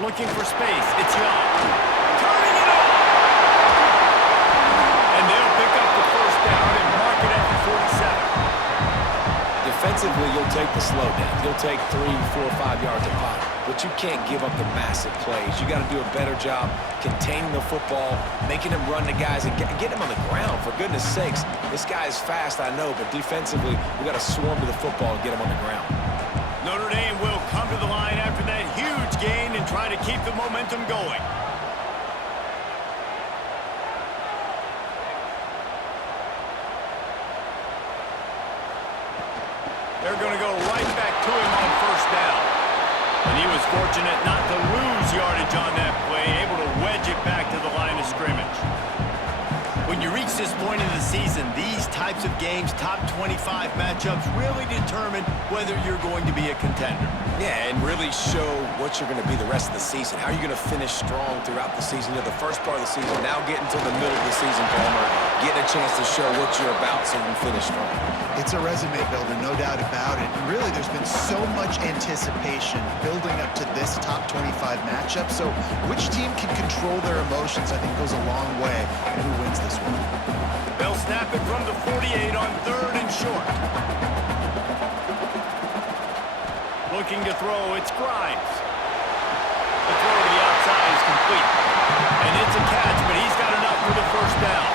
Looking for space. It's Young. Turning it on! And they'll pick up the first down and mark it at the 47. Defensively, you'll take the slow down. You'll take 3, 4, 5 yards a pop. But you can't give up the massive plays. You got to do a better job containing the football, making him run the guys, and get him on the ground. For goodness sakes, this guy is fast, I know, but defensively, we got to swarm to the football and get him on the ground. Notre Dame will come to the line after that huge gain and try to keep the momentum going. They're going to go right back to him on first down. And he was fortunate not to lose yardage on that play, able to wedge it back to the line of scrimmage. When you reach this point in the season, these types of games, top 25 matchups, really determine whether you're going to be a contender. Yeah, and really show what you're going to be the rest of the season. How are you going to finish strong throughout the season? You know, the first part of the season, now getting to the middle of the season, Palmer, getting a chance to show what you're about so you can finish strong. It's a resume builder, no doubt about it. And really, there's been so much anticipation building up to this top 25 matchup. So which team can control their emotions, I think, goes a long way in who wins this one. They'll snap it from the 48 on 3rd and short. Looking to throw, it's Grimes. The throw to the outside is complete. And it's a catch, but he's got enough for the first down.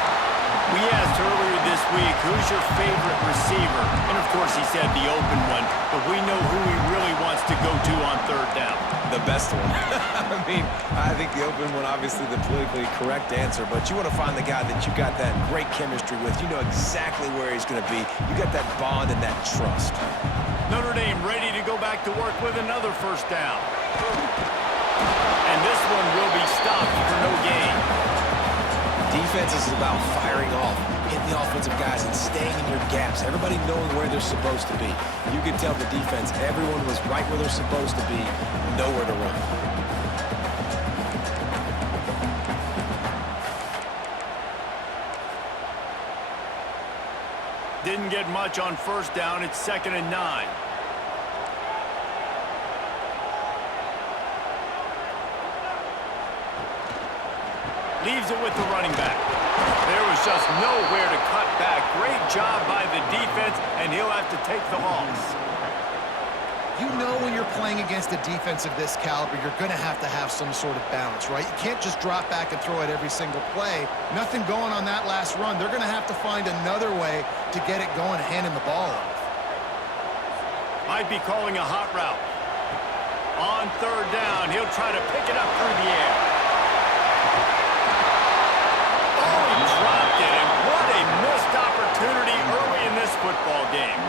We asked earlier this week, who's your favorite receiver? And of course he said the open one, but we know who he really wants to go to on 3rd down. The best one. I mean, I think the open one, obviously the politically correct answer, but you want to find the guy that you got that great chemistry with. You know exactly where he's going to be. You got that bond and that trust. Notre Dame ready to go back to work with another first down. And this one will be stopped for no gain. Defense is about firing off, hitting the offensive guys, and staying in your gaps. Everybody knowing where they're supposed to be. You can tell the defense, everyone was right where they're supposed to be, nowhere to run. Didn't get much on first down. It's 2nd and 9. Leaves it with the running back. There was just nowhere to cut back. Great job by the defense, and he'll have to take the loss. You know when you're playing against a defense of this caliber, you're going to have some sort of balance, right? You can't just drop back and throw it every single play. Nothing going on that last run. They're going to have to find another way to get it going and hand him the ball off. Might be calling a hot route. On 3rd down, he'll try to pick it up through the air. Dropped it, and what a missed opportunity early in this football game.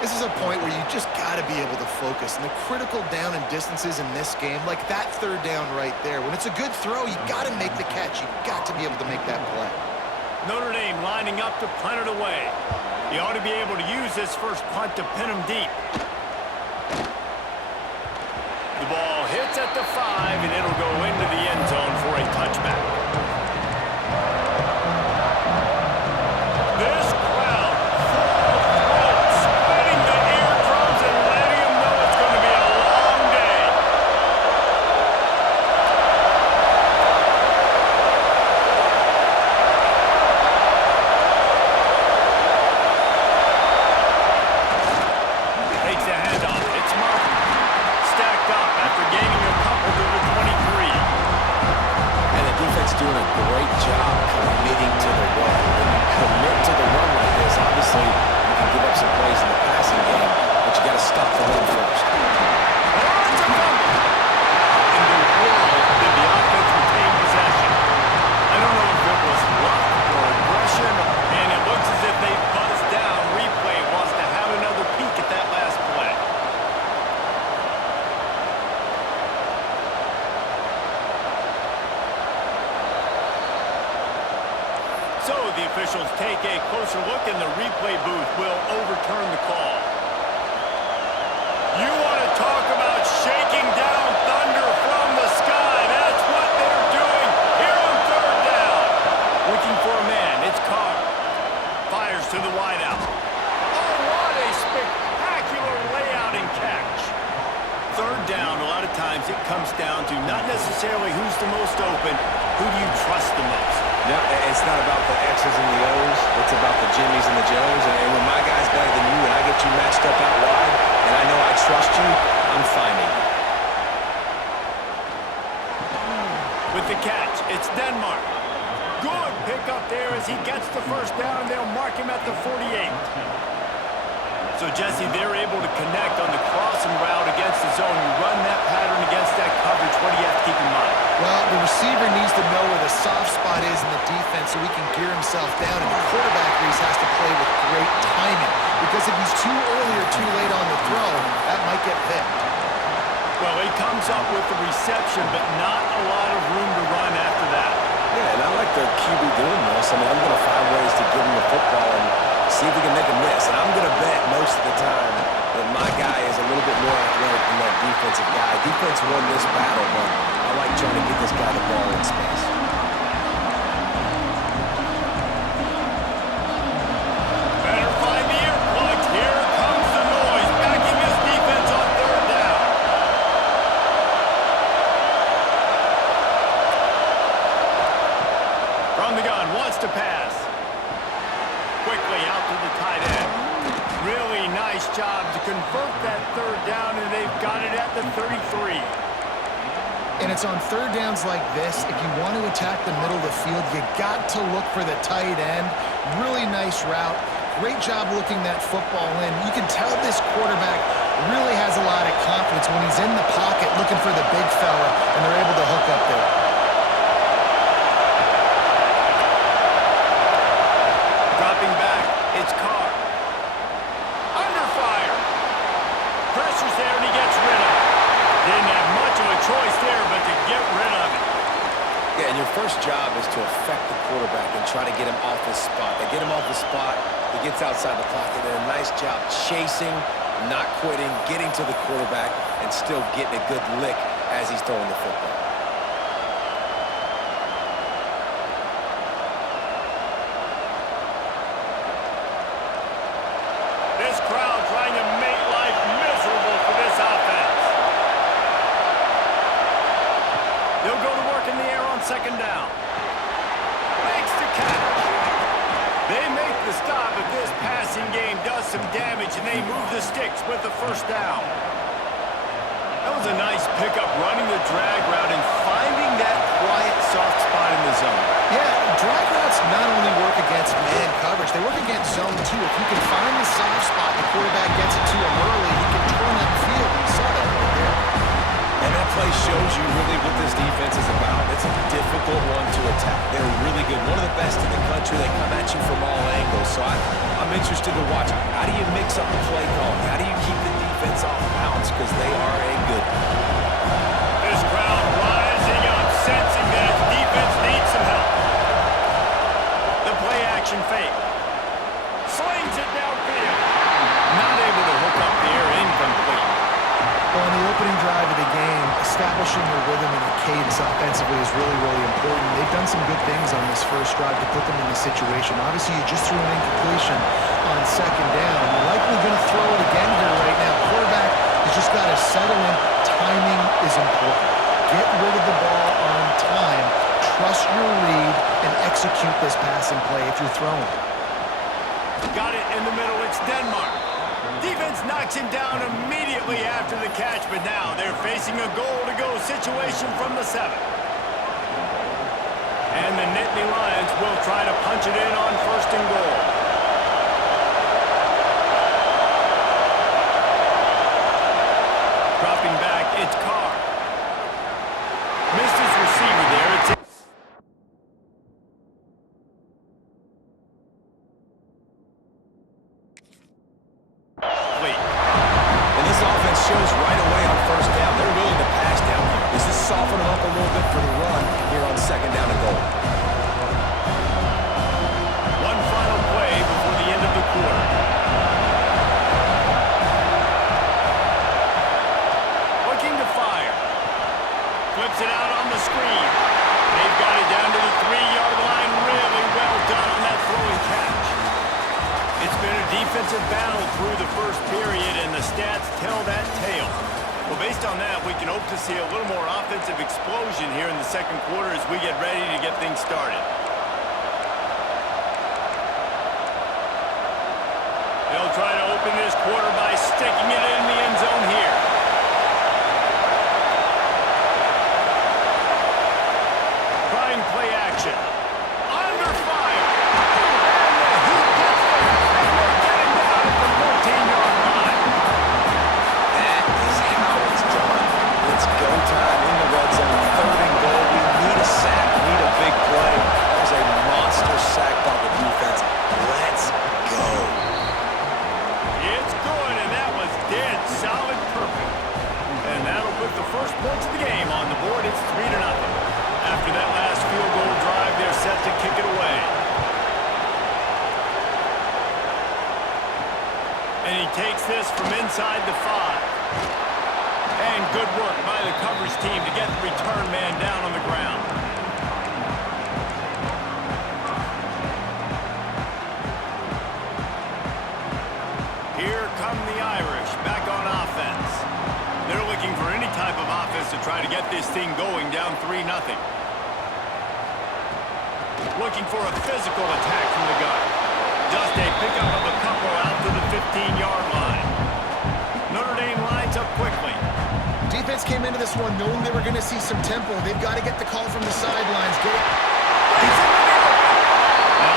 This is a point where you just got to be able to focus. And the critical down and distances in this game, like that 3rd down right there, when it's a good throw, you got to make the catch. You got to be able to make that play. Notre Dame lining up to punt it away. He ought to be able to use this first punt to pin him deep. The ball hits at the 5, and it'll go into the end zone for a touchback. This crowd full of throats, spreading the eardrums and letting them know it's going to be a long day. Takes the handoff. It's Martin. Stacked up after gaining a couple to the 23. And the defense doing a great job committing to the run. When you commit to the run like this, obviously you can give up some plays in the passing game, but you got to stop the run first. Oh, it's a fumble. How in the world did the offense retain possession? I don't know if it was luck or aggression, and it looks as if they buzzed down. Replay wants to have another peek at that last play. So the officials take a closer look, and the replay booth will overturn the call. You want to talk about shaking down thunder from the sky. That's what they're doing here on 3rd down. Looking for a man. It's Carr. Fires to the wideout. Oh, what a spectacular layout and catch. third down, a lot of times it comes down to not necessarily who's the most open, who do you trust the most? No, it's not about the X's and the O's. It's about the Jimmys and the Joes. And when my guy's better than you and I get you matched up out wide and I know I trust you, I'm finding you. With the catch, it's Denmark. Good pick up there as he gets the first down, and they'll mark him at the 48. So, Jesse, they're able to connect on the crossing route against the zone. You run that pattern against that coverage. What do you have to keep in mind? Well, the receiver needs to know where the soft spot is in the defense so he can gear himself down, and the quarterback has to play with great timing. Because if he's too early or too late on the throw, that might get picked. Well, he comes up with the reception, but not a lot of room to run after that. Yeah, and I like the QB doing this. I mean, I'm going to find ways to give him the football and see if he can make a miss. And I'm going to bet most of the time that my guy is a little bit more athletic than that defensive guy. Defense won this battle, but I like trying to get this guy the ball in space. Better find the earplugs. Here comes the noise, backing his defense on third down. From the gun, wants to pass. Quickly out to the tight end. Really nice job to convert that third down, and they've got it at the 33. And it's on third downs like this, if you want to attack the middle of the field, you got to look for the tight end. Really nice route. Great job looking that football in. You can tell this quarterback really has a lot of confidence when he's in the pocket looking for the big fella, and they're able to hook up there. Dropping back, it's Carr. Under fire. Pressure's there, and he gets rid of it. Didn't have much of a choice there, but to get rid of it. Yeah, and your first job is to affect the quarterback and try to get him off his spot. They get him off the spot, he gets outside the pocket, and a nice job chasing, not quitting, getting to the quarterback, and still getting a good lick as he's throwing the football. This crowd trying to make life miserable for this offense. They'll go to work in the air on second down. Makes the catch. They make the stop, but this passing game does some damage, and they move the sticks with the first down. That was a nice pickup, running the drag route and finding that quiet, soft spot in the zone. Yeah, drag routes not only work against man coverage, they work against zone too. If you can find the soft spot, the quarterback gets it to him early, he can turn upfield. You saw that right there. And that play shows you really what this defense is about. It's a difficult one to attack. They're really good. One of the best in the country. They come at you from all angles. So I'm interested to watch. How do you mix up the play calling? How do you keep the defense off balance? Because they are a good one. This crowd rising up, sensing that its defense needs some help. The play action fake. Slings it downfield. Not able to hook up there, incomplete. Well, on the opening drive of the game, establishing a rhythm and a cadence offensively is really, really important. They've done some good things on this first drive to put them in this situation. Obviously, you just threw an incompletion on second down. You're likely going to throw it again here right now. Quarterback has just got to settle in. Timing is important. Get rid of the ball on time. Trust your read and execute this passing play if you're throwing. Got it in the middle. It's Denmark. Defense knocks him down immediately after the catch, but now they're facing a goal-to-go situation from the 7. And the Nittany Lions will try to punch it in on first and goal. Dropping back, it's Carr. Missed his receiver there. It's And this offense shows right away on first down. They're willing to pass down here. Does this soften them up a little bit for the run here on second down and goal? one final play before the end of the quarter. Looking to fire. Flips it out on the screen. They've got it down to the 3-yard line. Really well done on that throwing catch. It's been a defensive battle through the first period, and the stats tell that tale. Well, based on that, we can hope to see a little more offensive explosion here in the second quarter as we get ready to get things started. They'll try to open this quarter by sticking it in the end zone here. Trying play action. Under fire. And the heat gets there. And they're getting down at the 14-yard line. That is how it's done. It's go time in the red zone. 3rd and goal. We need a sack. We need a big play. That was a monster sack by the defense. Let's go. It's good, and that was dead solid perfect. And that'll put the first points of the game on the board. It's 3-0. After that last field goal drive, they're set to kick it away. And he takes this from inside the 5. And good work by the coverage team to get the return man down on the ground. Here come the Irish back on offense. They're looking for any type of offense to try to get this thing going down 3-0. Looking for a physical attack from the gun. Just a pickup of a couple out to the 15-yard line. Notre Dame lines up quickly. Defense came into this one knowing they were going to see some tempo. They've got to get the call from the sidelines. Now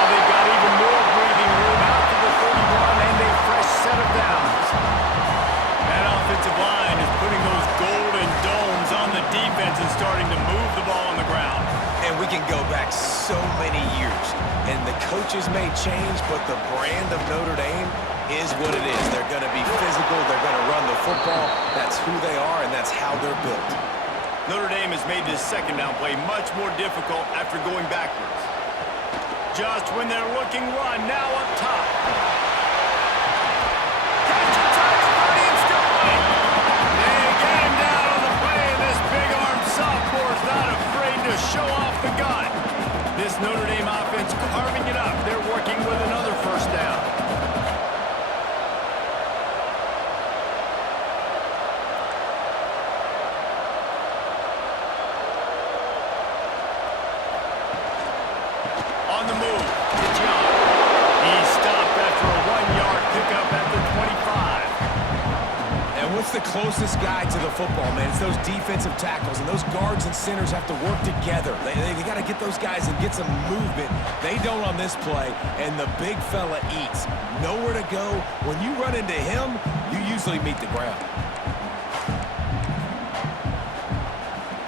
they've got even more breathing room out to the 31 and a fresh set of downs. That offensive line is putting those golden domes on the defense and starting to move the ball on the ground. And we can go back so many years. And the coaches may change, but the brand of Notre Dame is what it is. They're going to be physical. They're going to run the football. That's who they are, and that's how they're built. Notre Dame has made this second down play much more difficult after going backwards. Just when they're looking run, now up top. Catch inside the 30 and still win. They get him down on the play, and this big-armed sophomore is not afraid to show off the gun. This Notre Dame offense carving it up. They're working with another first down. On the move, it's Young. He's stopped after a 1-yard pickup at the 25. And what's the closest guy to the football, man? It's those defensive tackles, and those guards and centers have to work together. They got to get those guys and get some movement. They don't on this play, and the big fella eats. Nowhere to go. When you run into him, you usually meet the ground.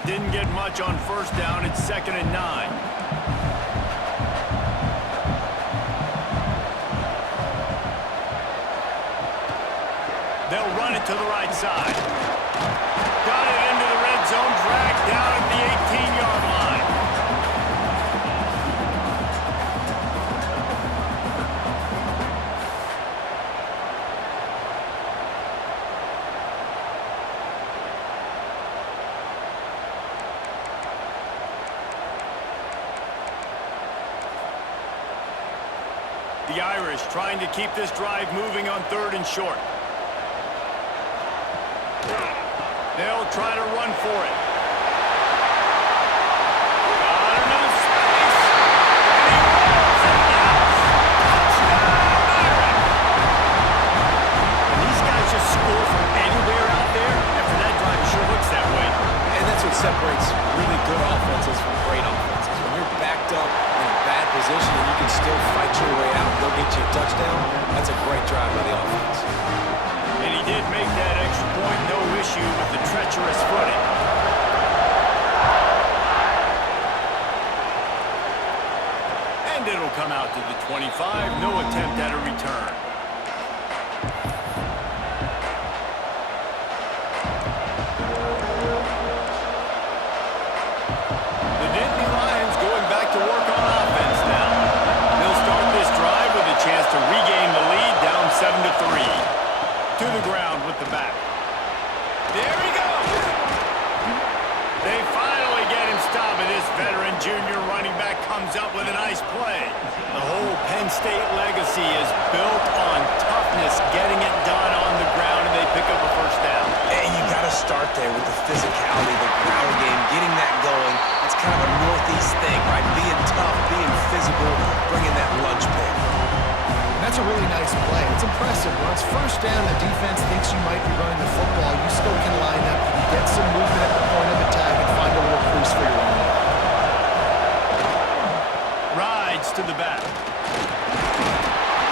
Didn't get much on first down. It's 2nd and 9. They'll run it to the right side. Got it into the red zone, dragged down at the 18-yard line. The Irish trying to keep this drive moving on 3rd and short. They'll try to run for it. Got enough space. And he rolls it out. Touchdown, Irish. And these guys just score from anywhere out there. After that drive, it sure looks that way. And that's what separates really good offenses from great offenses. When you're backed up in a bad position and you can still fight your way out and go get you a touchdown, that's a great drive by the offense. And he did make that extra point, no issue with the treacherous footing. And it'll come out to the 25, no attempt at a return. The Nittany Lions going back to work on offense now. They'll start this drive with a chance to regain the lead, down 7-3. To the ground with the back. There he goes! They finally get him stopped, and this veteran junior running back comes up with a nice play. The whole Penn State legacy is built on toughness, getting it done on the ground, and they pick up a first down. And you got to to start there with the physicality, the ground game, getting that going. It's kind of a Northeast thing, right? Being tough, being physical, bringing that lunch pail. That's a really nice play. It's impressive. Once first down, the defense thinks you might be running the football. You still can line up, you can get some movement at the point of attack, and find a little crease for your running back. Rides to the back.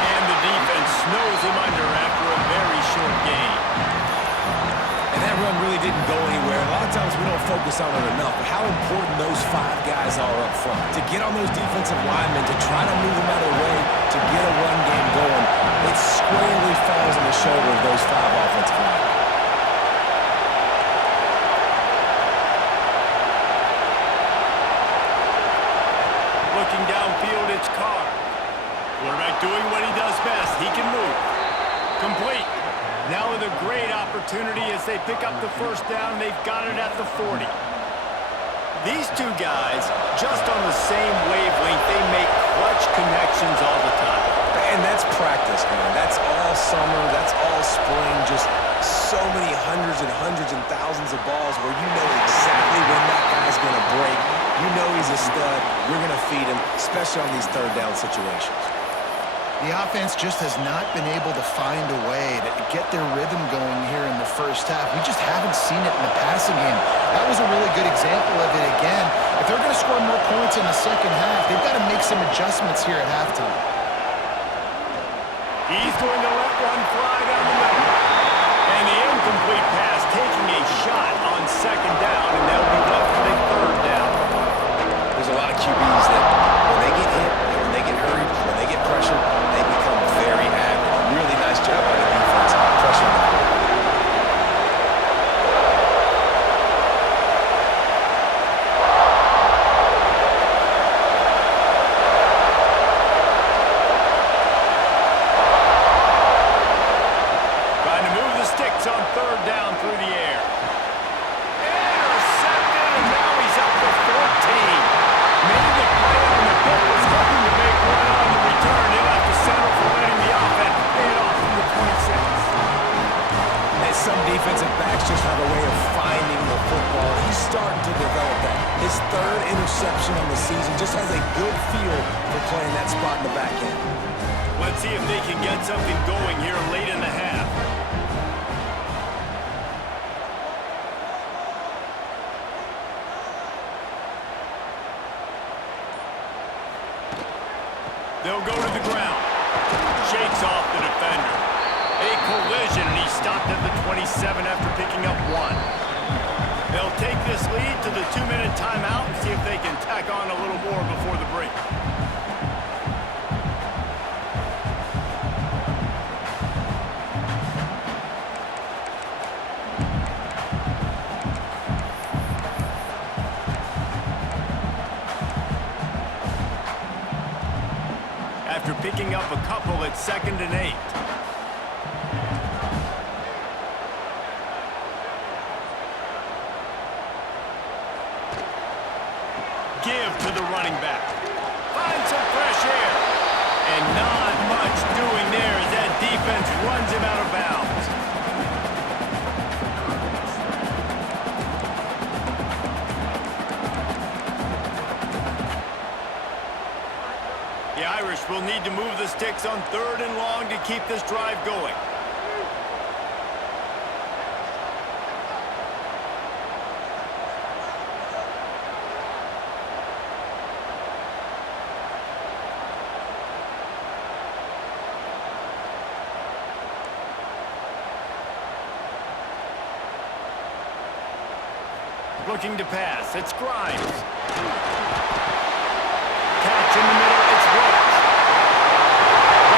And the defense snows him under after a very short gain. And that run really didn't go anywhere. A lot of times we don't focus on it enough, but how important those 5 guys are up front. To get on those defensive linemen, to try to move them out of the way, to get a run game going, it squarely falls on the shoulder of those 5 offensive linemen. Looking downfield, it's Carr. Quarterback doing what he does best. He can move. Complete. Now with a great opportunity as they pick up the first down. They've got it at the 40. These two guys, just on the same wavelength, they make clutch connections all the time. And that's practice, man. That's all summer. That's all spring. Just so many hundreds and thousands of balls where you know exactly when that guy's going to break. You know he's a stud. You're going to feed him, especially on these third down situations. The offense just has not been able to find a way to get their rhythm going here in the first half. We just haven't seen it in the passing game. That was a really good example of it again. If they're going to score more points in the second half, they've got to make some adjustments here at halftime. He's going to let one fly down the middle. And the incomplete pass taking a shot on second down, and they'll be left with a third down. There's a lot of QBs that when they get hit, when they get hurried, when they get pressured, they become very average. Really nice job by the defense pressuring the quarterback. Trying to move the sticks on third down through the air. Intercepted, and now he's up to 14. Made the play on the pick, was hoping to make one on the return. He'll have to settle for letting the offense pay it off from the 26. And some defensive backs just have a way of finding the football. He's starting to develop that. His 3rd interception on the season just has a good feel for playing that spot in the back end. Let's see if they can get something going here late in the half. They'll go to the ground. Shakes off the defender. A collision, and he's stopped at the 27 after picking up 1. They'll take this lead to the 2-minute timeout and see if they can tack on a little more before the break. After picking up a couple at 2nd and 8. Give to the running back. Find some fresh air. And not much doing there as that defense runs him out of bounds. The Irish will need to move the sticks on 3rd and long to keep this drive going. Looking to pass, it's Grimes. Catch in the middle, it's Roach.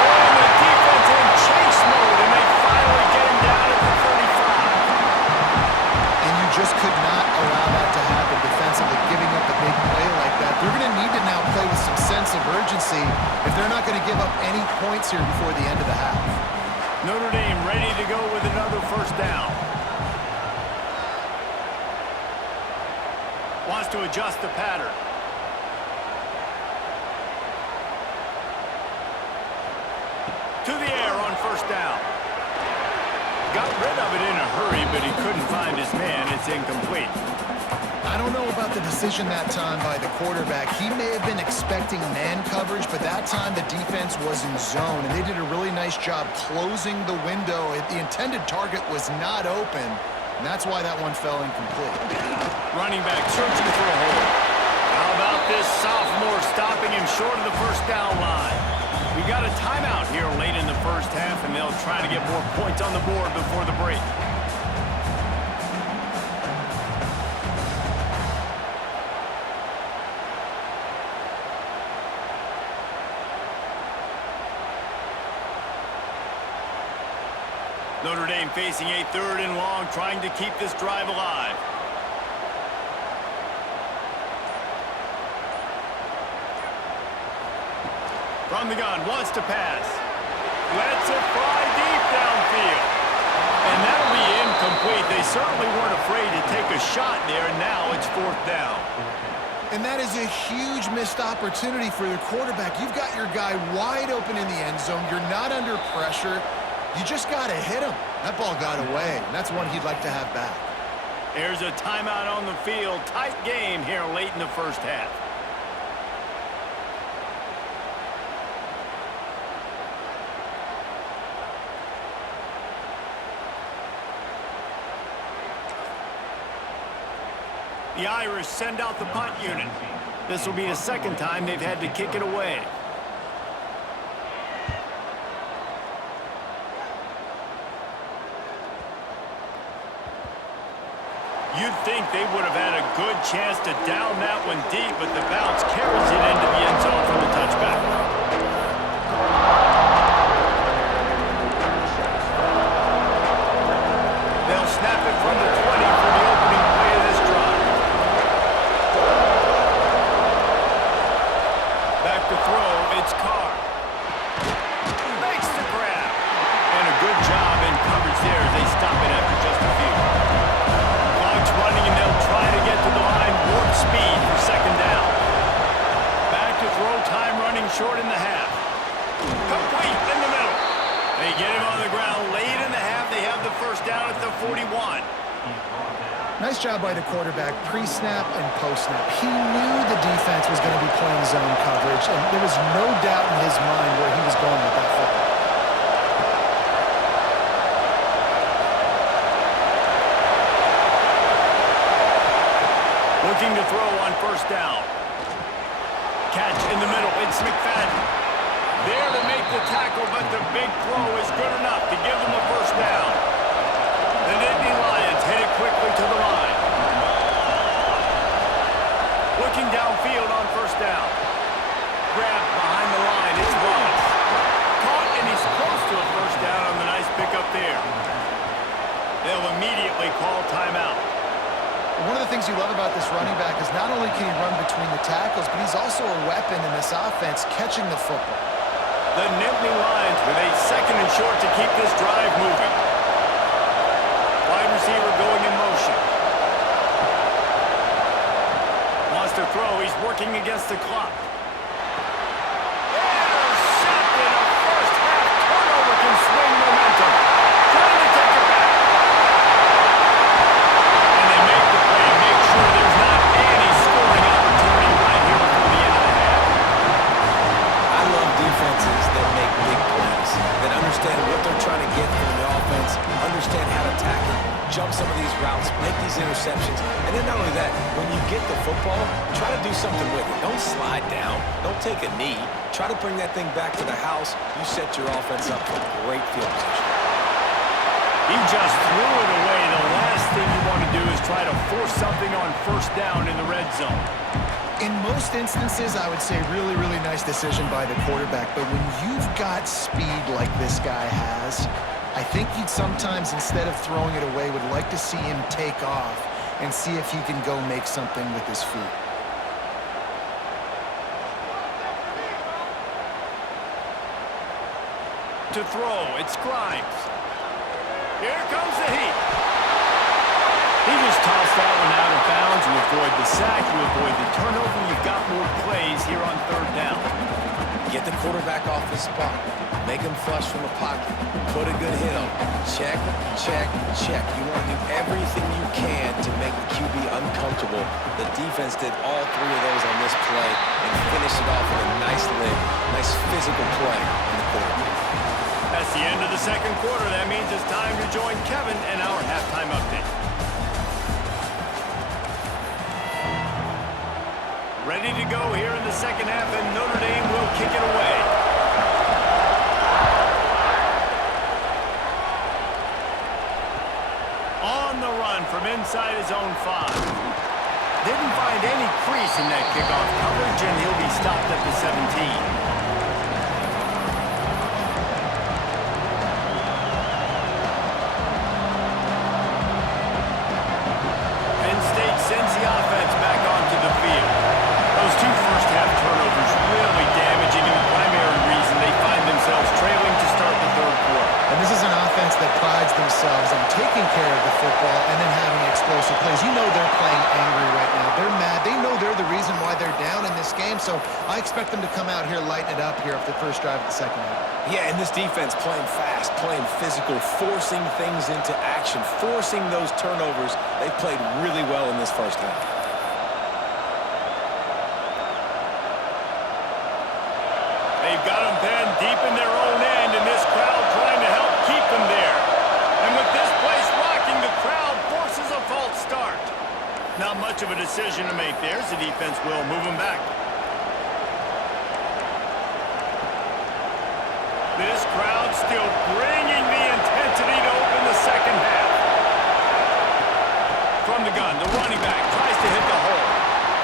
Oh, and the defense in chase mode, and they finally get him down at the 35. And you just could not allow that to happen defensively, giving up a big play like that. They're going to need to now play with some sense of urgency if they're not going to give up any points here before the end of the half. Notre Dame ready to go with another first down. Wants to adjust the pattern. To the air on first down. Got rid of it in a hurry, but he couldn't find his man. It's incomplete. I don't know about the decision that time by the quarterback. He may have been expecting man coverage, but that time the defense was in zone, and they did a really nice job closing the window. The intended target was not open, and that's why that one fell incomplete. Running back searching for a hole. How about this sophomore stopping him short of the first down line? We got a timeout here late in the first half, and they'll try to get more points on the board before the break. Notre Dame facing a 3rd and long, trying to keep this drive alive. From the gun, wants to pass. Lets it fly deep downfield. And that'll be incomplete. They certainly weren't afraid to take a shot there, and now it's 4th down. And that is a huge missed opportunity for the quarterback. You've got your guy wide open in the end zone. You're not under pressure. You just got to hit him. That ball got away, and that's one he'd like to have back. There's a timeout on the field. Tight game here late in the first half. The Irish send out the punt unit. This will be the 2nd time they've had to kick it away. You'd think they would have had a good chance to down that one deep, but the bounce carries it into the end zone for the touchback. They'll snap it from the 20 for the opening play of this drive. Back to throw, it's Carr. Makes the grab. And a good job in coverage there as they stop it after just a few. Running, and they'll try to get to the line, warp speed for 2nd down. Back to throw, time running short in the half. Complete in the middle. They get him on the ground late in the half. They have the 1st down at the 41. Nice job by the quarterback, pre-snap and post-snap. He knew the defense was going to be playing zone coverage, and there was no doubt in his mind where he was going with that football. Looking to throw on 1st down. Catch in the middle. It's McFadden. There to make the tackle, but the big throw is good enough to give them the 1st down. The Nittany Lions hit it quickly to the line. Looking downfield on 1st down. Grabbed behind the line. It's Wallace. Caught, and he's close to a 1st down on the nice pickup there. They'll immediately call timeout. One of the things you love about this running back is not only can he run between the tackles, but he's also a weapon in this offense catching the football. The Nittany Lions with a 2nd and short to keep this drive moving. Wide receiver going in motion. Wants to throw. He's working against the clock. Intercepted. A first half turnover can swing momentum. Trying to take it back. And they make the play. Make sure there's not any scoring opportunity right here before the end of the half. I love defenses that make big plays, that understand what they're trying to get from the offense, understand how to attack it, jump some of these routes, make these interceptions, and then not only that, when you get the football, try to do something with it. Don't slide down. Don't take a knee. Try to bring that thing back to the house. You set your offense up for great field position. He just threw it away. The last thing you want to do is try to force something on 1st down in the red zone. In most instances, I would say really, really nice decision by the quarterback. But when you've got speed like this guy has, I think you'd sometimes, instead of throwing it away, would like to see him take off and see if he can go make something with his feet. To throw, it's Grimes. Here comes the heat. He just tossed that one out of bounds. You avoid the sack, you avoid the turnover. You've got more plays here on 3rd down. Get the quarterback off his spot. Make him flush from the pocket. Put a good hit on him. Check, check, check. You want to do everything you can to make the QB uncomfortable. The defense did all three of those on this play and finished it off with a nice lift, nice physical play on the quarterback. That's the end of the second quarter. That means it's time to join Kevin and our halftime update. Ready to go here in the second half, and Notre Dame will kick it away. On the run from inside his own 5. Didn't find any crease in that kickoff coverage, and he'll be stopped at the 17. Sends the offense back onto the field. Those 2 first-half turnovers really damaging, and the primary reason they find themselves trailing to start the third quarter. And this is an offense that prides themselves on taking care of the football and then having explosive plays. You know they're playing angry right now. They're mad. They know they're the reason why they're down in this game, so I expect them to come out here, lighten it up here after the first drive of the second half. Yeah, and this defense playing fast, playing physical, forcing things into action, forcing those turnovers. They played really well in this first half. They've got them pinned deep in their own end, and this crowd trying to help keep them there. And with this place rocking, the crowd forces a false start. Not much of a decision to make there, so the defense will move them back. This crowd still bringing the intensity to open the second half. From the gun, the running back tries to hit the hole.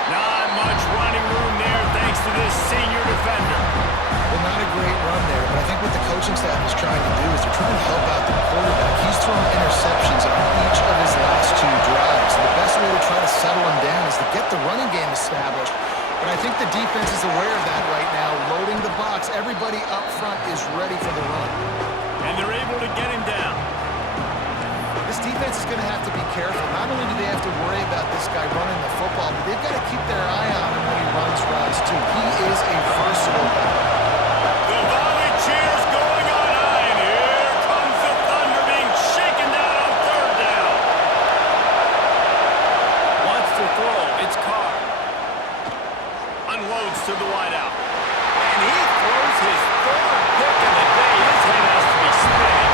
Not much running room there thanks to this senior defender. Well, not a great run there, but I think what the coaching staff is trying to do is they're trying to help out the quarterback. He's thrown interceptions on each of his last 2 drives. So the best way to try to settle him down is to get the running game established. But I think the defense is aware of that right now, loading the box. Everybody up front is ready for the run. And they're able to get him down. This defense is going to have to be careful. Not only do they have to worry about this guy running the football, but they've got to keep their eye on him when he runs routes, too. He is a versatile back. The volley cheers going on high, and here comes the Thunder being shaken down on third down. Wants to throw. It's Carr. Unloads to the wideout. And he throws his 3rd pick of the day. His head has to be spinning.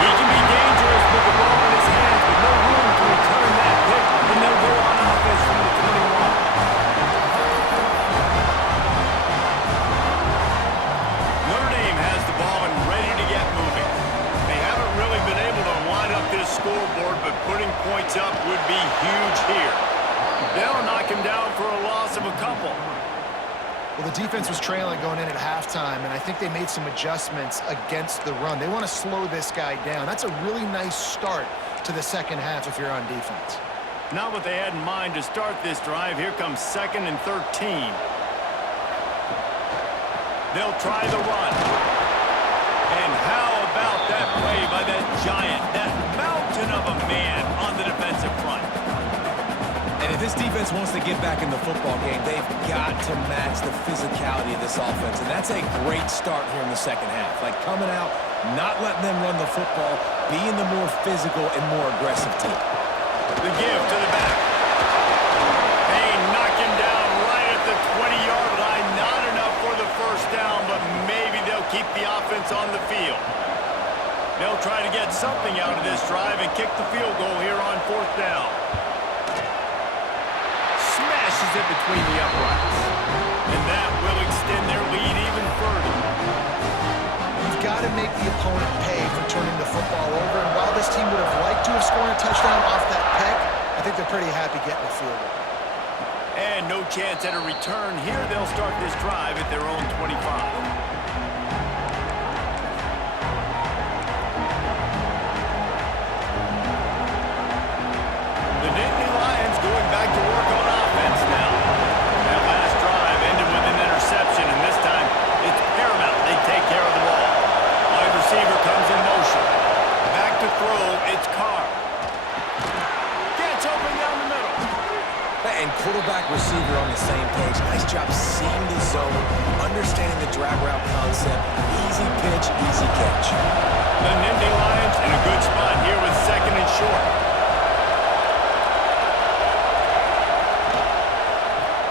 He can be dangerous with the ball in his hands, but no room to return that pick, and they'll go on offense from the 21. Notre Dame has the ball and ready to get moving. They haven't really been able to line up this scoreboard, but putting points up would be huge here. They'll knock him down for a loss of a couple. Well, the defense was trailing going in at halftime, and I think they made some adjustments against the run. They want to slow this guy down. That's a really nice start to the second half if you're on defense. Not what they had in mind to start this drive. Here comes 2nd and 13. They'll try the run. And how about that play by that giant, that mountain of a man on the defensive front? And if this defense wants to get back in the football game, they've got to match the physicality of this offense. And that's a great start here in the second half. Like coming out, not letting them run the football, being the more physical and more aggressive team. The give to the back. They knock him down right at the 20-yard line. Not enough for the first down, but maybe they'll keep the offense on the field. They'll try to get something out of this drive and kick the field goal here on 4th down. Smashes it between the uprights. And that will extend their lead even further. You've got to make the opponent pay for turning the football over. And while this team would have liked to have scored a touchdown off that pick, I think they're pretty happy getting the field goal. And no chance at a return here. They'll start this drive at their own 25. And quarterback, receiver on the same page. Nice job seeing the zone, understanding the drag route concept. Easy pitch, easy catch. The Nittany Lions in a good spot here with second and short.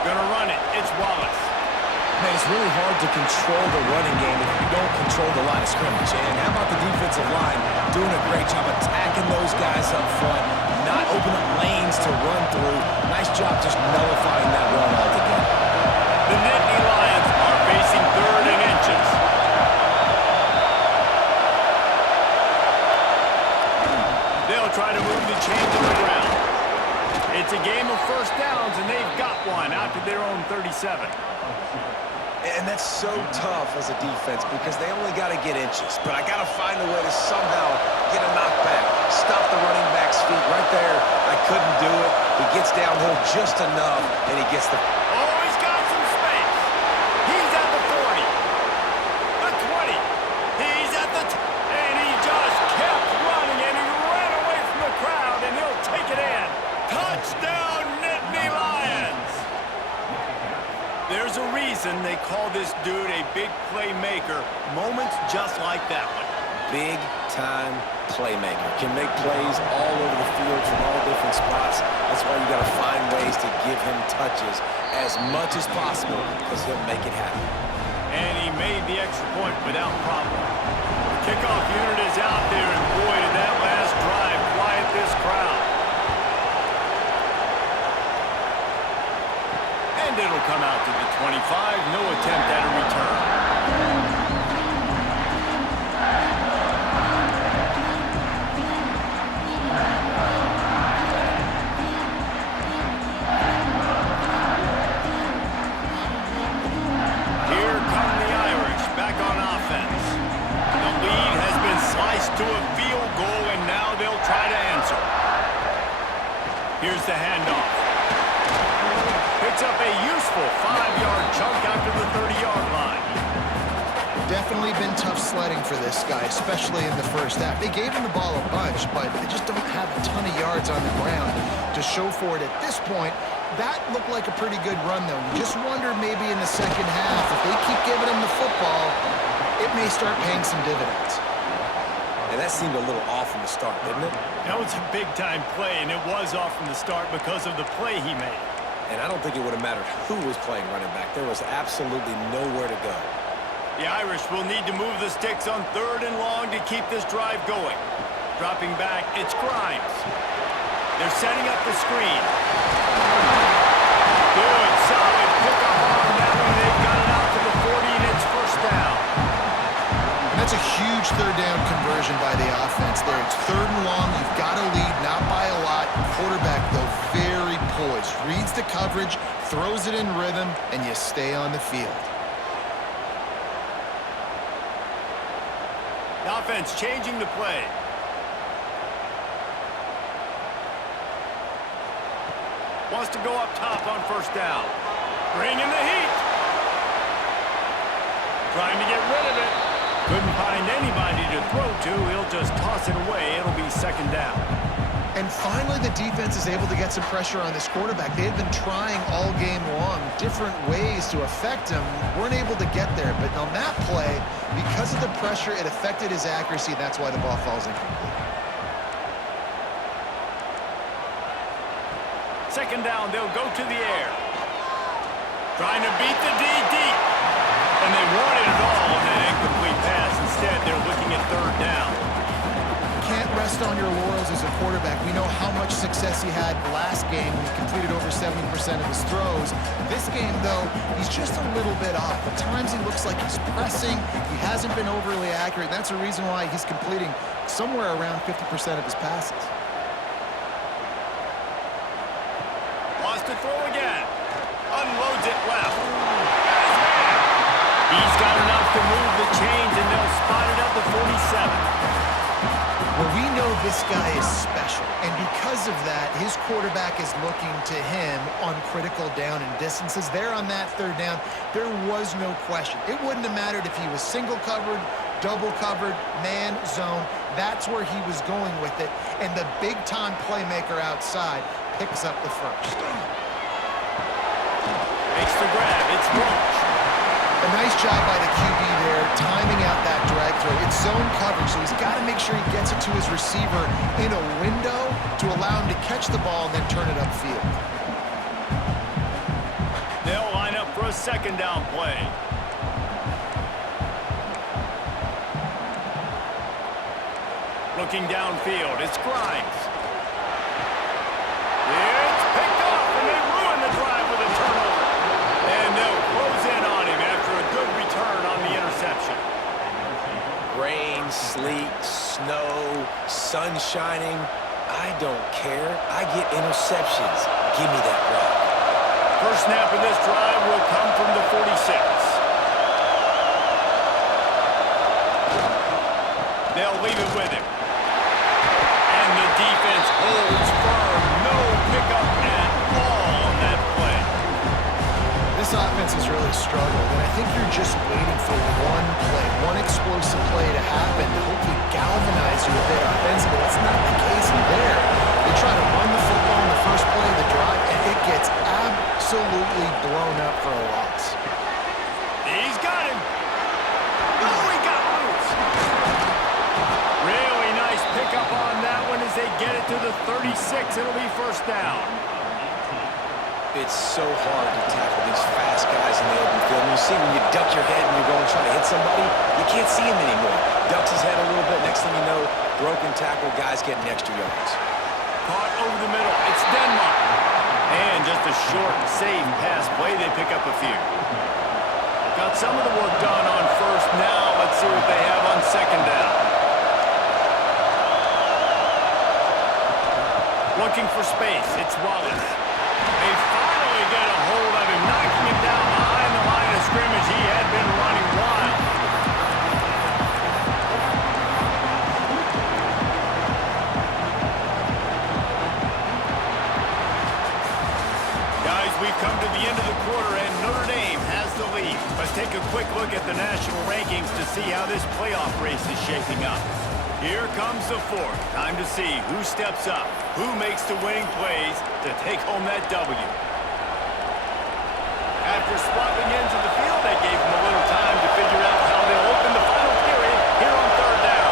Gonna run it. It's Wallace. Man, it's really hard to control the running game if you don't control the line of scrimmage. And how about the defensive line doing a great job attacking those guys up front, not opening up lanes to run through. Nice job just nullifying that run altogether. The Nittany Lions are facing third and inches. They'll try to move the chains on the ground. It's a game of first downs, and they've got one out to their own 37. And that's so tough as a defense because they only got to get inches. But I got to find a way to somehow get a knockback, stop the running back's feet right there. I couldn't do it. He gets downhill just enough, and he gets the... Oh, he's got some space. He's at the 40. The 20. He's at the... And he just kept running, and he ran away from the crowd, and he'll take it in. Touchdown, Nittany Lions! There's a reason they call this dude a big playmaker. Moments just like that one. Big-time playmaker. Can make plays all over the field from all different spots. That's why you got to find ways to give him touches as much as possible because he'll make it happen. And he made the extra point without problem. The kickoff unit is out there, and boy, did that last drive quiet this crowd. And it'll come out to the 25. No attempt at a return. Here come the Irish back on offense. The lead has been sliced to a field goal, and now they'll try to answer. Here's the handoff. Picks up a useful 5-yard chunk after the 30-yard line. Definitely been tough sledding for this guy, especially in the first half. They gave him the ball a bunch, but they just don't have a ton of yards on the ground to show for it at this point. That looked like a pretty good run, though. You just wonder maybe in the second half, if they keep giving him the football, it may start paying some dividends. And that seemed a little off from the start, didn't it? That was a big-time play, and it was off from the start because of the play he made. And I don't think it would have mattered who was playing running back. There was absolutely nowhere to go. The Irish will need to move the sticks on 3rd and long to keep this drive going. Dropping back, it's Grimes. They're setting up the screen. Good, solid pickup on that one. They've got it out to the 40, and it's first down. And that's a huge third down conversion by the offense there. It's 3rd and long. You've got to lead, not by a lot. Quarterback, though, very poised. Reads the coverage, throws it in rhythm, and you stay on the field. The offense changing the play. Wants to go up top on first down. Bring in the heat. Trying to get rid of it. Couldn't find anybody to throw to. He'll just toss it away. It'll be second down. And finally, the defense is able to get some pressure on this quarterback. They had been trying all game long different ways to affect him. Weren't able to get there. But on that play, because of the pressure, it affected his accuracy. And that's why the ball falls incomplete. Second down, they'll go to the air. Trying to beat the D deep. And they wanted it all on that incomplete pass. Instead, they're looking at 3rd down. Can't rest on your laurels as a quarterback. We know how much success he had last game. He completed over 70% of his throws. This game, though, he's just a little bit off. At times, he looks like he's pressing. He hasn't been overly accurate. That's the reason why he's completing somewhere around 50% of his passes. Wants to throw again. Unloads it left. He's got enough to move the chains, and they'll spot it at the 47. Well, we know this guy is special, and because of that, his quarterback is looking to him on critical down and distances. There on that 3rd down, there was no question. It wouldn't have mattered if he was single covered, double covered, man, zone. That's where he was going with it, and the big-time playmaker outside picks up the first. Makes the grab. It's launched. A nice job by the QB there, timing out that drag throw. It's zone coverage, so he's got to make sure he gets it to his receiver in a window to allow him to catch the ball and then turn it upfield. They'll line up for a second down play. Looking downfield, it's Grimes. It's picked off, and they ruin the drive with a turnover. And they'll close in on him after a good return on the interception. Rain, sleet, snow, sun shining. I don't care. I get interceptions. Give me that rock. First snap of this drive will come from the 46. They'll leave it with him. And the defense holds firm. No pickup at all on that play. This offense has really struggled, and I think you're just waiting for one play, one explosive play to happen to hopefully galvanize you a bit offensively. That's not the case in there. They try to run the football in the first play of the drive, and it gets absolutely blown up for a loss. He's got him. Oh, he got loose. Really nice pickup on that one as they get it to the 36. It'll be first down. It's so hard to tackle these fast guys in the open field. And you see when you duck your head and you're going to try to hit somebody, you can't see him anymore. Ducks his head a little bit. Next thing you know, broken tackle, guys getting extra yards. Caught over the middle. It's Denmark. And just a short, safe pass play. They pick up a few. Got some of the work done on first. Now let's see what they have on second down. Looking for space. It's Wallace. They finally get a hold of him, knocking him down behind the line of scrimmage. He had been running wild. Guys, we've come to the end of the quarter, and Notre Dame has the lead. Let's take a quick look at the national rankings to see how this playoff race is shaping up. Here comes the fourth. Time to see who steps up, who makes the winning plays to take home that W. After swapping into the field, that gave them a little time to figure out how they'll open the final period here on third down.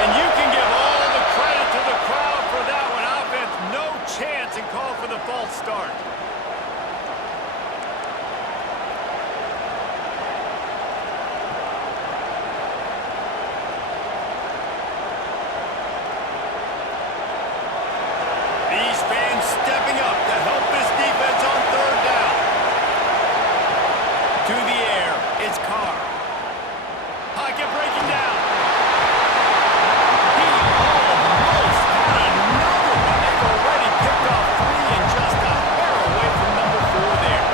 And you can give all the credit to the crowd for that one. Offense, no chance, and call for the false start. These fans stepping up to help this defense on third down. To the air, it's Carr. Pocket breaking down. He almost had another one. They've already picked off three and just a hair away from number 4 there.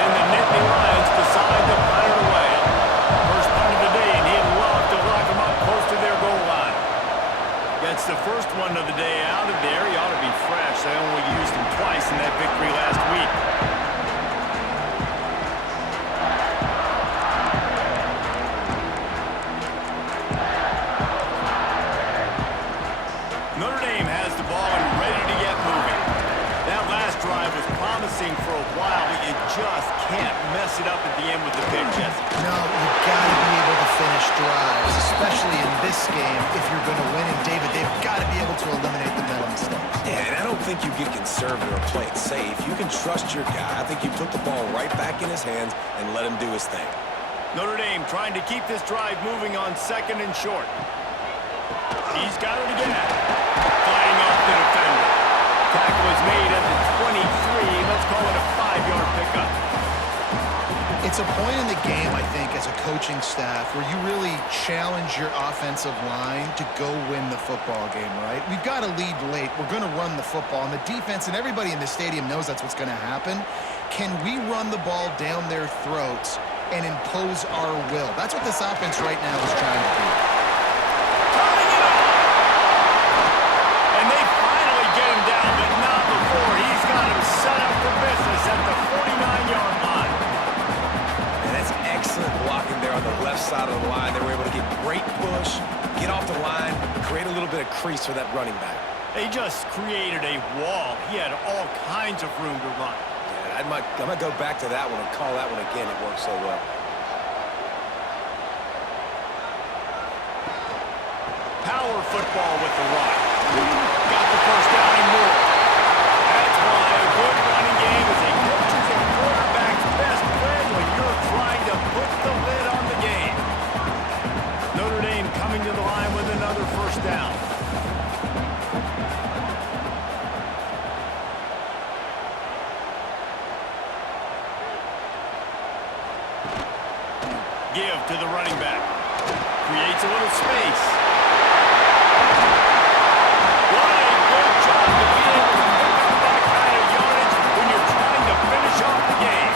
And the Nittany Lions decide to punt it away. First punt of the day, and he'd love to lock them up close to their goal line. That's the first one of the day out of there. He ought to be fresh. They only used him twice in that victory last week. Notre Dame has the ball and ready to get moving. That last drive was promising for a while, but you just can't mess it up at the end with the pick, Jesse. No, you've got to be able to finish drives, especially in this game if you're going to win. And David, they've got to be able to eliminate the mental mistakes. Yeah, and I don't think you get conservative or play it safe. You can trust your guy. I think you put the ball right back in his hands and let him do his thing. Notre Dame trying to keep this drive moving on second and short. He's got it again. Fighting off the defender. Tackle is made at the 23. Let's call it a 5-yard pickup. It's a point in the game, I think, as a coaching staff where you really challenge your offensive line to go win the football game, right? We've got to lead late. We're going to run the football. And the defense and everybody in the stadium knows that's what's going to happen. Can we run the ball down their throats and impose our will? That's what this offense right now is trying to do. Turning it on. And they finally get him down, but not before. He's got him set up for business at the 49-yard line. And that's excellent blocking there on the left side of the line. They were able to get great push, get off the line, create a little bit of crease for that running back. They just created a wall. He had all kinds of room to run. Yeah, I might go back to that one and call that one again. It worked so well. Power football with the run. Got the first down and more. That's why a good running game is a coach's and quarterback's best friend when you're trying to put the lid on the game. Notre Dame coming to the line with another first down. Give to the running back. Creates a little space. What a good job to be able to pick up that kind of yardage when you're trying to finish off the game.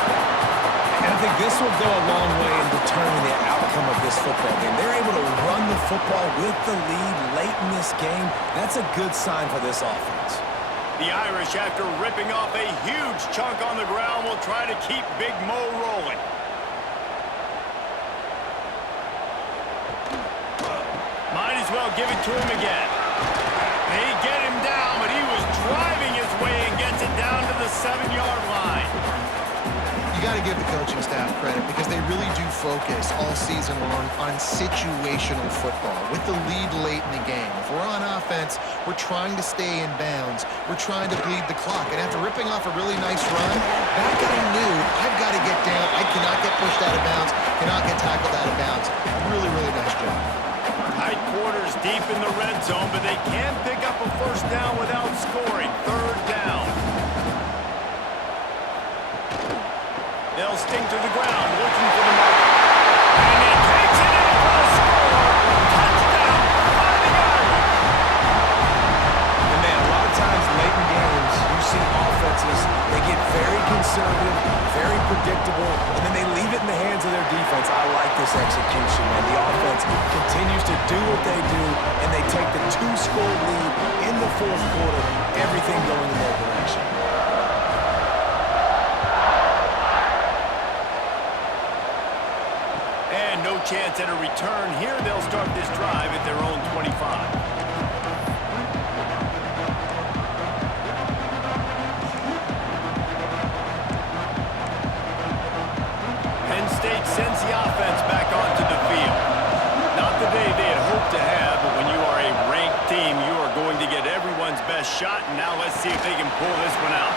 And I think this will go a long way in determining the outcome of this football game. They're able to run the football with the lead late in this game. That's a good sign for this offense. The Irish, after ripping off a huge chunk on the ground, will try to keep Big Mo rolling. Might as well give it to him again. They get him down, but he was driving his way and gets it down to the 7-yard line. You got to give the coaching staff credit because they really do focus all season long on situational football with the lead late in the game. If we're on offense, we're trying to stay in bounds. We're trying to bleed the clock. And after ripping off a really nice run, that guy knew, I've got to get down. I cannot get pushed out of bounds, cannot get tackled out of bounds. Really, really nice job. Tight quarters deep in the red zone, but they can pick up a first down without scoring. Third down. They'll stink to the ground, looking for the mark. And he takes it in for a score. Touchdown, 5-yard. And man, a lot of times late in games, you see offenses, they get very conservative, very predictable, and then they leave it in the hands of their defense. I like this execution, man. The offense continues to do what they do, and they take the 2-score lead in the fourth quarter, everything going in their direction. And no chance at a return here. They'll start this drive at their own 25. Penn State sends the offense back onto the field. Not the day they had hoped to have, but when you are a ranked team, you are going to get everyone's best shot. And now let's see if they can pull this one out.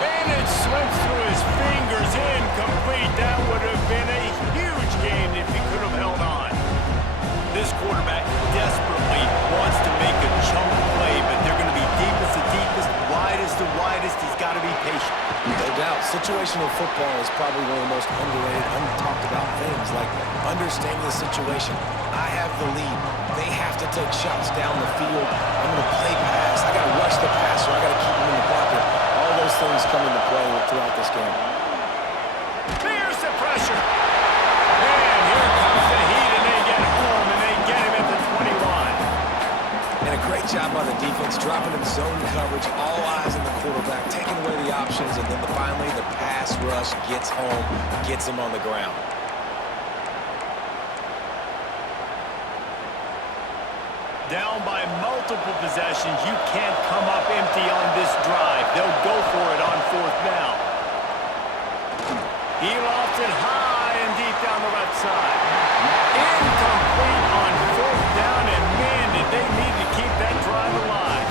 And it slips through his fingers, incomplete. That would have been a huge game if he could have held on. This quarterback desperately wants to make a chunk play, but they're going to be deepest to deepest, widest to widest. He's got to be patient. No doubt. Situational football is probably one of the most underrated, untalked about things, like understanding the situation. I have the lead. They have to take shots down the field. I'm going to play pass. I got to rush the passer. I got to keep him in the pocket. All those things come into play throughout this game. Fears the pressure. And here comes the heat, and they get home, and they get him at the 20 line. And a great job by the defense, dropping in zone coverage, all eyes on the quarterback, taking away the options, and then finally the pass rush gets home, gets him on the ground. Down by multiple possessions, you can't come up empty on this drive. They'll go for it on fourth down. He lofts it high and deep down the left side. Incomplete on fourth down, and man, did they need to keep that drive alive.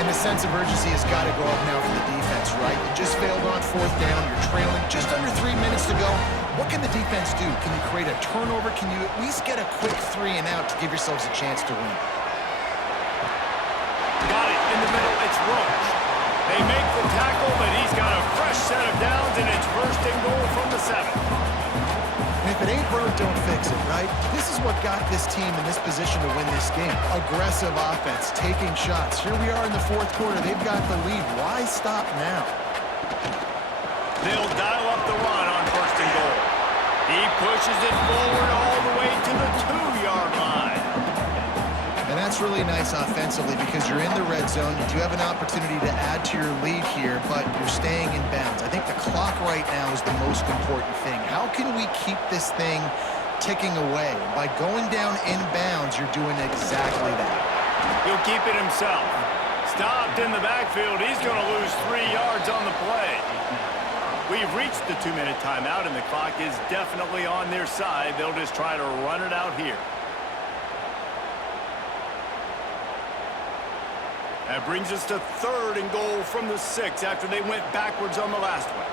And the sense of urgency has got to go up now for the defense, right? You just failed on fourth down. You're trailing just under 3 minutes to go. What can the defense do? Can you create a turnover? Can you at least get a quick 3 and out to give yourselves a chance to win? Got it in the middle. It's Roach. They make the tackle, but he's got a fresh set of downs, and it's first and goal from the 7. And if it ain't broke, don't fix it, right? This is what got this team in this position to win this game. Aggressive offense, taking shots. Here we are in the fourth quarter. They've got the lead. Why stop now? They'll dial up the run on first and goal. He pushes it forward all the way to the 2-yard line. And that's really nice offensively because you're in the red zone. You do have an opportunity to add to your lead here, but you're staying in bounds. I think the clock right now is the most important thing. How can we keep this thing ticking away. By going down inbounds, you're doing exactly that. He'll keep it himself. Stopped in the backfield. He's going to lose 3 yards on the play. We've reached the 2-minute timeout, and the clock is definitely on their side. They'll just try to run it out here. That brings us to 3rd and goal from the 6 after they went backwards on the last one.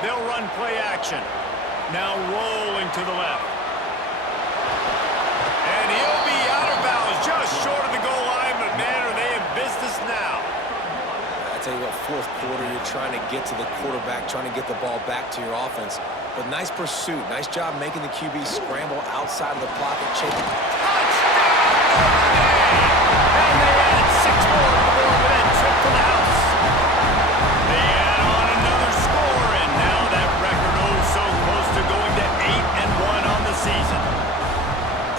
They'll run play action. Now rolling to the left. And he'll be out of bounds just short of the goal line, but man, are they in business now. I tell you what, 4th quarter, you're trying to get to the quarterback, trying to get the ball back to your offense. But nice pursuit. Nice job making the QB scramble outside of the pocket. And they add 6 more to the board with that trip to the house. They add on another score, and now that record so close to going to 8-1 on the season.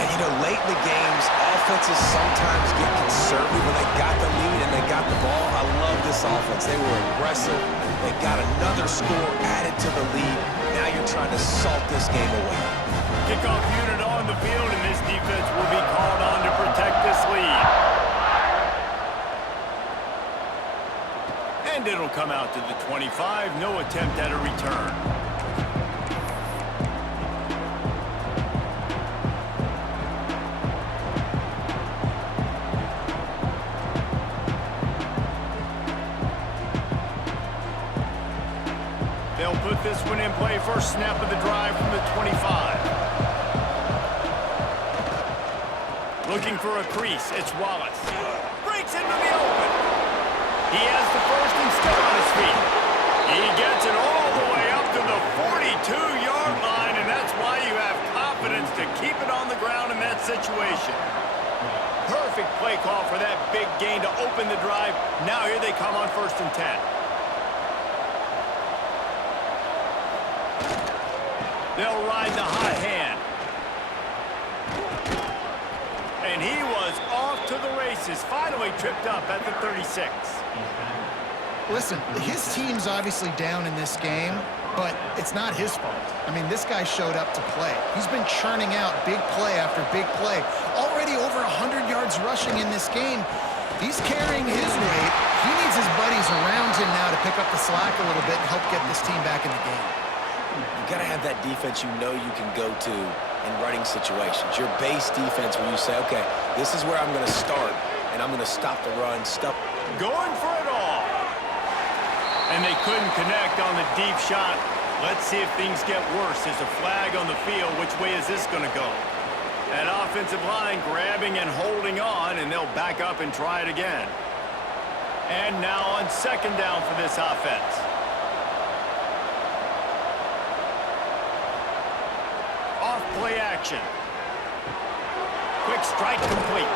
And, you know, late in the games, offenses sometimes get conservative when they got the lead and they got the ball. I love this offense. They were aggressive. They got another score added to the lead. Now you're trying to salt this game away. Kickoff unit on the field, and this defense will be called on to protect this lead. And it'll come out to the 25. No attempt at a return. They'll put this one in play. First snap of the drive from the 25. Looking for a crease. It's Wallace. Breaks into the open. He has the first and still on his feet. He gets it all the way up to the 42-yard line, and that's why you have confidence to keep it on the ground in that situation. Perfect play call for that big gain to open the drive. Now here they come on 1st and 10. They'll ride the hot hand. And he was off to the races. Finally tripped up at the 36. Listen, his team's obviously down in this game, but it's not his fault. I mean, this guy showed up to play. He's been churning out big play after big play. Already over 100 yards rushing in this game. He's carrying his weight. He needs his buddies around him now to pick up the slack a little bit and help get this team back in the game. You got to have that defense you know you can go to in running situations. Your base defense where you say, okay, this is where I'm going to start, and I'm going to stop the run, stop. Going for it all. And they couldn't connect on the deep shot. Let's see if things get worse. There's a flag on the field. Which way is this going to go? That offensive line grabbing and holding on, and they'll back up and try it again. And now on 2nd down for this offense. Play action. Quick strike complete.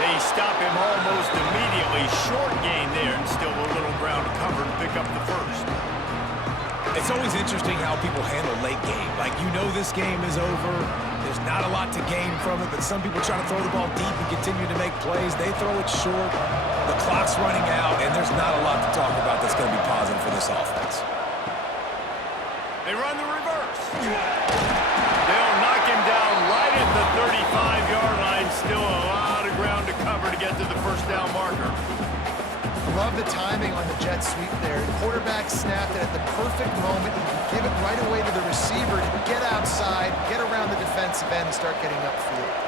They stop him almost immediately. Short gain there, and still a little ground to cover to pick up the first. It's always interesting how people handle late game. Like, you know this game is over. There's not a lot to gain from it, but some people try to throw the ball deep and continue to make plays. They throw it short. The clock's running out, and there's not a lot to talk about that's going to be positive for this offense. They run the reverse. They'll knock him down right at the 35-yard line. Still a lot of ground to cover to get to the 1st down marker. Love the timing on the jet sweep there. The quarterback snapped it at the perfect moment. He can give it right away to the receiver to get outside, get around the defensive end, and start getting upfield.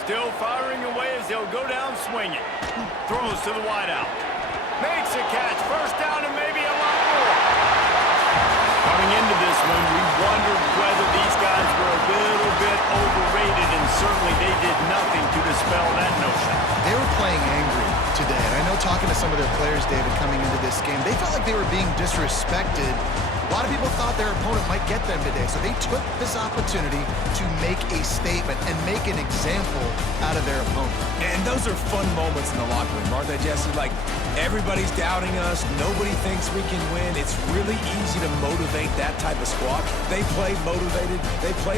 Still firing away as they'll go down swinging. Throws to the wideout. Makes a catch. 1st down and maybe a lot more. Coming into this one, we wondered whether these guys were a little bit overrated, and certainly they did nothing to dispel that notion. They were playing angry today. And I know talking to some of their players, David, coming into this game, they felt like they were being disrespected A lot of people thought their opponent might get them today, so they took this opportunity to make a statement and make an example out of their opponent. And those are fun moments in the locker room, aren't they, Jesse? Like, everybody's doubting us. Nobody thinks we can win. It's really easy to motivate that type of squad. They play motivated. They play